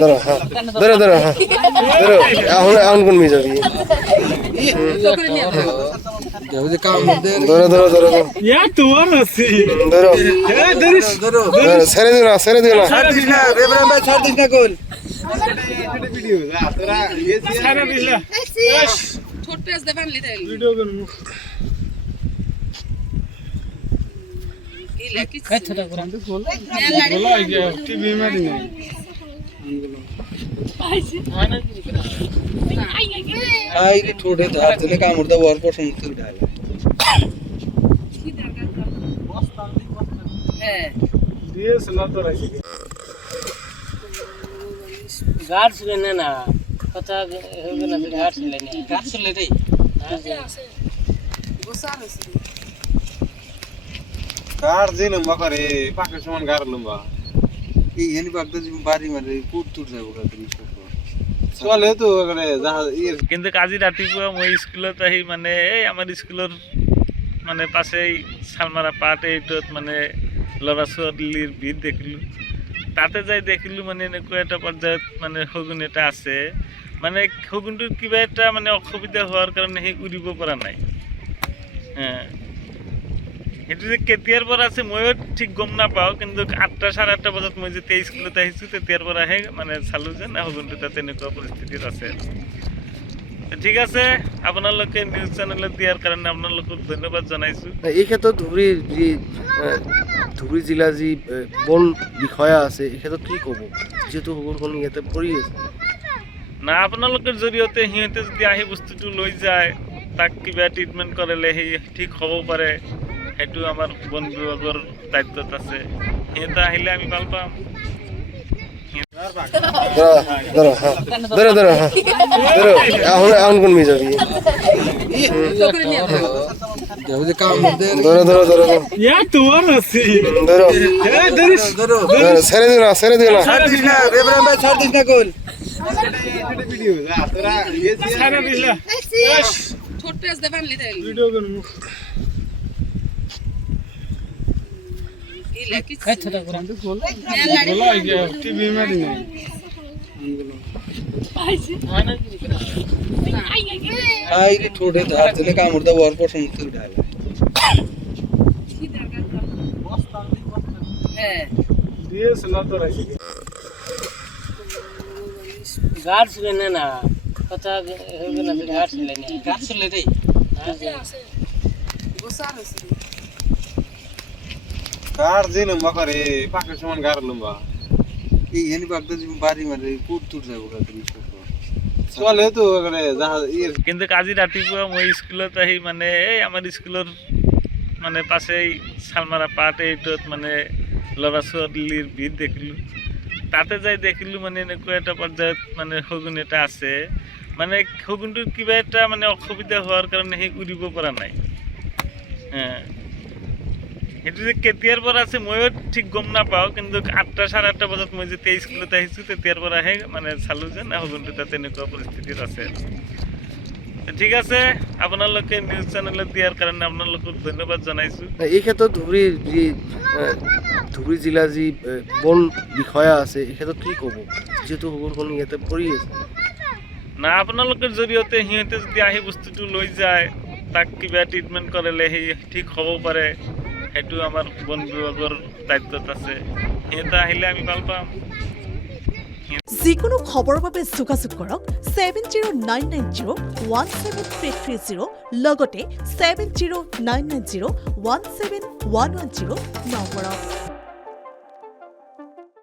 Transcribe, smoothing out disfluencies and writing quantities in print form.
ধরো হ্যাঁ ধরো ধরো হ্যাঁ ধরো এখন এখন কোন মেয়ে যাবি ধরো ধরো ধরো ধরো ছেড়ে দিও না ছেড়ে দিও না ठोटे धार तुले काम उड़ता वर पर समझते उठाए गार्ड्स लेने ना पता होगा ना गार्ड्स लेने कार जे लंबा करे पाके समान कार लंबा ये यानी बागदा जी बारी मारे कूट टूट जाए वो करी চলে তো ওখানে কিন্তু আজি ৰাতিপুৱা মই স্কুলত আহি মানে এই আমাৰ স্কুলৰ মানে পাছেই চালমাৰা পাট এইটোত মানে ল'ৰা ছোৱালীৰ ভিৰ দেখিলোঁ তাতে যাই দেখিলোঁ মানে এনেকুৱা এটা পৰ্যায়ত মানে শগুন এটা আছে মানে শগুনটোৰ কিবা এটা মানে অসুবিধা হোৱাৰ কাৰণে সেই উৰিব পৰা নাই সেইটো যে কেতিয়াৰ পৰা আছে ময়ো ঠিক গম নাপাওঁ কিন্তু ৮টা ৮:৩০ বজাত মই যেতিয়া স্কুলত আহিছোঁ তেতিয়াৰ পৰাহে মানে চালোঁ যে না শগুনটো তাত তেনেকুৱা পৰিস্থিতিত আছে ঠিক আছে আপোনালোকে নিউজ চেনেলত দিয়াৰ কাৰণে আপোনালোকক ধন্যবাদ জনাইছোঁ এই ক্ষেত্ৰত ধুবুৰী জিলা যি বন বিষয়া আছে এই ক্ষেত্ৰত কি ক'ব যিহেতু শগুনখন ইয়াতে পৰি আছে না আপোনালোকৰ জৰিয়তে সিহঁতে যদি আহি বস্তুটো লৈ যায় তাক কিবা ট্ৰিটমেণ্ট কৰিলে সেই ঠিক হ'ব পাৰে সেইটো আমাৰ বন বিভাগৰ দায়িত্বত আছে সিহঁতে আহিলে আমি ভাল পাম ধরো হ্যাঁ ধরো ধরো হ্যাঁ ধরো এখন এখন কোন মেয়ে যাবি ধরো ধরো ধরো ধরো ছেড়ে দিও না ছেড়ে দিও না ठोटे धार तुले काम उड़ता वर पर समझते उठाए गार्ड्स लेने ना पता होगा ना गार्ड्स लेने कार जे लंबा करे पाके समान कार लंबा ये यानी बागदा जी बारी मारे कूट टूट जाए वो करी চলে তো ওখানে কিন্তু আজি ৰাতিপুৱা মই স্কুলত আহি মানে এই আমাৰ স্কুলৰ মানে পাছেই চালমাৰা পাট এইটোত মানে ল'ৰা ছোৱালীৰ ভিৰ দেখিলোঁ তাতে যাই দেখিলোঁ মানে এনেকুৱা এটা পৰ্যায়ত মানে শগুন এটা আছে মানে শগুনটোৰ কিবা এটা মানে অসুবিধা হোৱাৰ কাৰণে সেই উৰিব পৰা নাই সেইটো যে কেতিয়াৰ পৰা আছে ময়ো ঠিক গম নাপাওঁ কিন্তু ৮টা ৮:৩০ বজাত মই যেতিয়া স্কুলত আহিছোঁ তেতিয়াৰ পৰাহে মানে চালোঁ যে না শগুনটো তাত তেনেকুৱা পৰিস্থিতিত আছে ঠিক আছে আপোনালোকে নিউজ চেনেলত দিয়াৰ কাৰণে আপোনালোকক ধন্যবাদ জনাইছোঁ এই ক্ষেত্ৰত ধুবুৰী জিলা যি বন বিষয়া আছে এই ক্ষেত্ৰত কি ক'ব যিহেতু শগুনখন ইয়াতে পৰি আছে না আপোনালোকৰ জৰিয়তে সিহঁতে যদি আহি বস্তুটো লৈ যায় তাক কিবা ট্ৰিটমেণ্ট কৰিলে সেই ঠিক হ'ব পাৰে সেইটো আমাৰ বন বিভাগৰ দায়িত্বত আছে সিহঁতে আহিলে আমি ভাল পাম যিকোনো খবৰৰ বাবে যোগাযোগ কৰক 7099017330 লগতে 7099017110 নম্বৰত